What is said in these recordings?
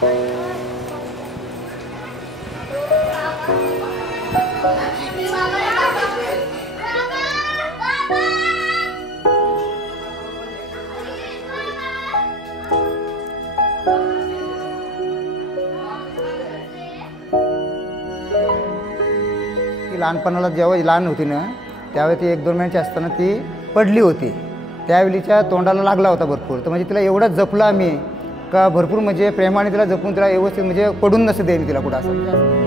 लहानपणाला जेव्हा लहान होती ना त्यावेळी ती 1-2 महिन्याची असताना ती पडली होती. त्यावेळीच्या तोंडाला लागला होता भरपूर. तर म्हणजे तिला एवढं जपलं आम्ही का भरपूर म्हणजे प्रेमाने तिला जपून तिला व्यवस्थित म्हणजे पडून नसं देईन तिला कुठं असं.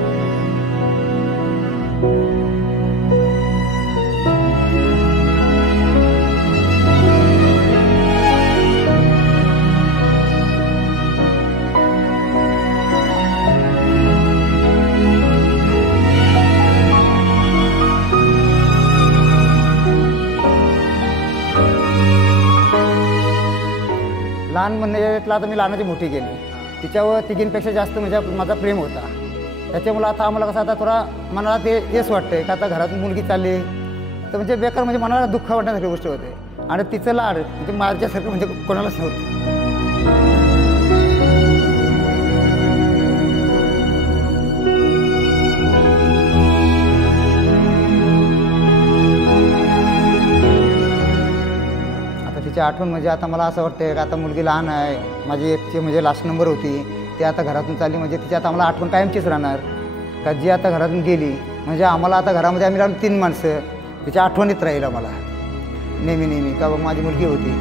लहान म्हणण्यातला आता मी लहानाची मोठी केली. तिच्यावर तिघींपेक्षा जास्त म्हणजे माझा प्रेम होता. त्याच्यामुळे आता आम्हाला कसं आता थोडा मनाला तेच वाटतं आहे का आता घरातून मुलगी चालली तर म्हणजे बेकार म्हणजे मनाला दुःख वाटण्यासारखी गोष्ट होते. आणि तिचं लाड म्हणजे माझ्यासारखं म्हणजे कोणालाच नव्हतं. तिची आठवण म्हणजे आता मला असं वाटतं की आता मुलगी लहान आहे. माझी एकची म्हणजे लास्ट नंबर होती ती आता घरातून चालली म्हणजे तिची आता आम्हाला आठवण कायमचीच राहणार का जी आता घरातून गेली म्हणजे आम्हाला आता घरामध्ये आम्ही राहून 3 माणसं तिच्या आठवणीत राहील आम्हाला नेहमी नेहमी का माझी मुलगी होती.